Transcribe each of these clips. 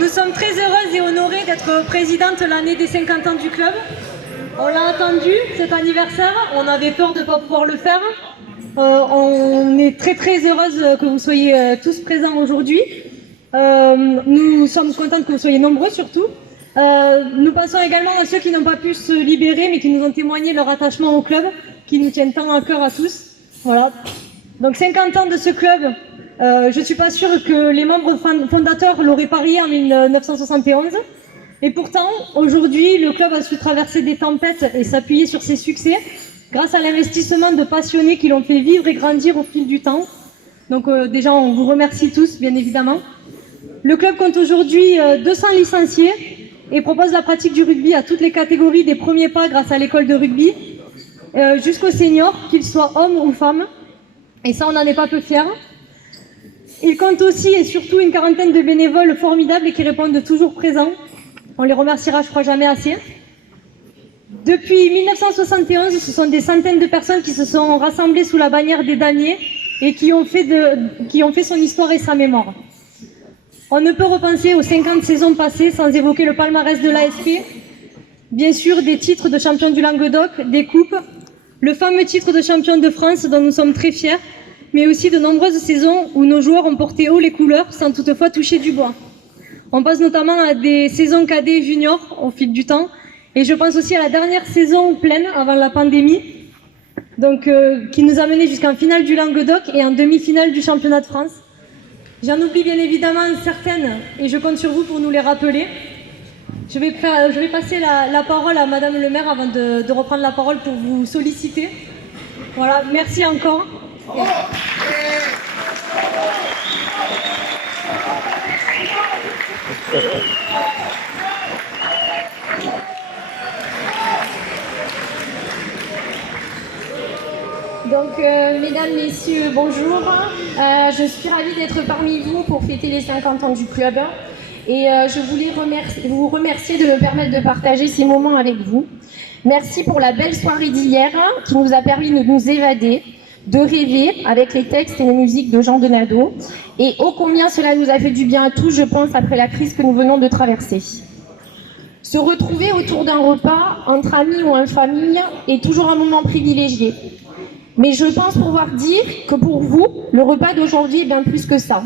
Nous sommes très heureuses et honorées d'être présidente l'année des 50 ans du club. On l'a attendu, cet anniversaire, on avait peur de ne pas pouvoir le faire. On est très heureuse que vous soyez tous présents aujourd'hui. Nous sommes contentes que vous soyez nombreux surtout. Nous pensons également à ceux qui n'ont pas pu se libérer mais qui nous ont témoigné leur attachement au club, qui nous tiennent tant à cœur à tous. Voilà. Donc 50 ans de ce club, je ne suis pas sûre que les membres fondateurs l'auraient parié en 1971. Et pourtant, aujourd'hui, le club a su traverser des tempêtes et s'appuyer sur ses succès grâce à l'investissement de passionnés qui l'ont fait vivre et grandir au fil du temps. Donc déjà, on vous remercie tous, bien évidemment. Le club compte aujourd'hui 200 licenciés et propose la pratique du rugby à toutes les catégories des premiers pas grâce à l'école de rugby, jusqu'aux seniors, qu'ils soient hommes ou femmes. Et ça, on n'en est pas peu fiers. Il compte aussi et surtout une quarantaine de bénévoles formidables et qui répondent toujours présents. On les remerciera, je crois, jamais assez. Depuis 1971, ce sont des centaines de personnes qui se sont rassemblées sous la bannière des damiers et qui ont fait son histoire et sa mémoire. On ne peut repenser aux 50 saisons passées sans évoquer le palmarès de l'ASP. Bien sûr, des titres de champion du Languedoc, des coupes, le fameux titre de champion de France dont nous sommes très fiers, mais aussi de nombreuses saisons où nos joueurs ont porté haut les couleurs sans toutefois toucher du bois. On pense notamment à des saisons cadets et juniors au fil du temps, et je pense aussi à la dernière saison pleine avant la pandémie, donc, qui nous a menés jusqu'en finale du Languedoc et en demi-finale du championnat de France. J'en oublie bien évidemment certaines, et je compte sur vous pour nous les rappeler. Je vais passer la parole à Madame le maire avant de reprendre la parole pour vous solliciter. Voilà, merci encore. Donc, mesdames, messieurs, bonjour. Je suis ravie d'être parmi vous pour fêter les 50 ans du club. Et je voulais vous remercier de me permettre de partager ces moments avec vous. Merci pour la belle soirée d'hier qui nous a permis de nous évader, de rêver avec les textes et les musiques de Jean Denado. Et ô combien cela nous a fait du bien à tous, je pense, après la crise que nous venons de traverser. Se retrouver autour d'un repas, entre amis ou en famille, est toujours un moment privilégié. Mais je pense pouvoir dire que pour vous, le repas d'aujourd'hui est bien plus que ça.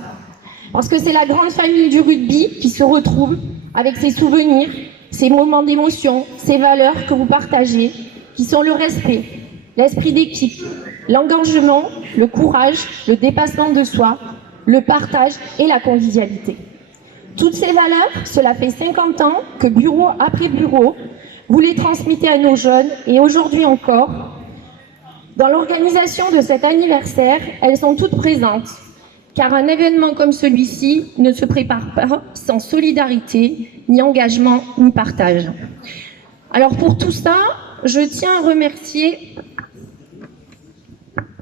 Parce que c'est la grande famille du rugby qui se retrouve avec ses souvenirs, ses moments d'émotion, ses valeurs que vous partagez, qui sont le respect, l'esprit d'équipe, l'engagement, le courage, le dépassement de soi, le partage et la convivialité. Toutes ces valeurs, cela fait 50 ans que bureau après bureau, vous les transmettez à nos jeunes et aujourd'hui encore, dans l'organisation de cet anniversaire, elles sont toutes présentes, car un événement comme celui-ci ne se prépare pas sans solidarité, ni engagement, ni partage. Alors pour tout ça, je tiens à remercier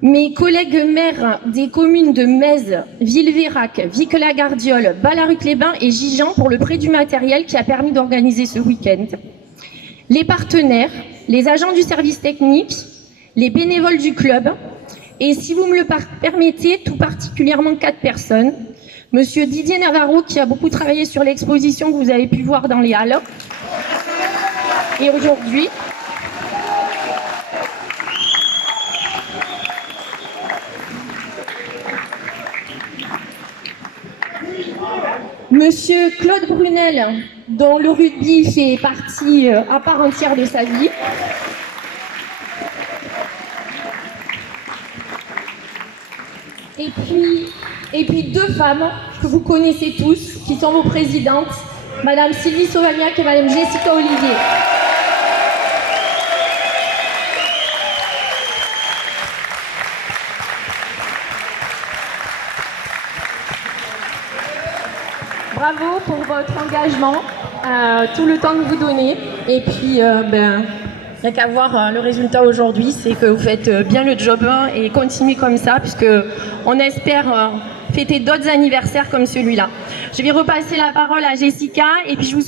mes collègues maires des communes de Metz, Villeveyrac, Vic-la-Gardiole, Ballaruc-les-Bains et Gijan pour le prêt du matériel qui a permis d'organiser ce week-end. Les partenaires, les agents du service technique, les bénévoles du club, et si vous me le permettez, tout particulièrement 4 personnes. Monsieur Didier Navarro, qui a beaucoup travaillé sur l'exposition que vous avez pu voir dans les halles. Et aujourd'hui, Monsieur Claude Brunel, dont le rugby fait partie à part entière de sa vie. Et puis 2 femmes que vous connaissez tous, qui sont vos présidentes, Madame Sylvie Sauvagnac et Madame Jessica Olivier. Bravo pour votre engagement, tout le temps que vous donnez. Et puis, il n'y a qu'à voir le résultat aujourd'hui, c'est que vous faites bien le job et continuez comme ça, puisqu'on espère fêter d'autres anniversaires comme celui-là. Je vais repasser la parole à Jessica et puis je vous souhaite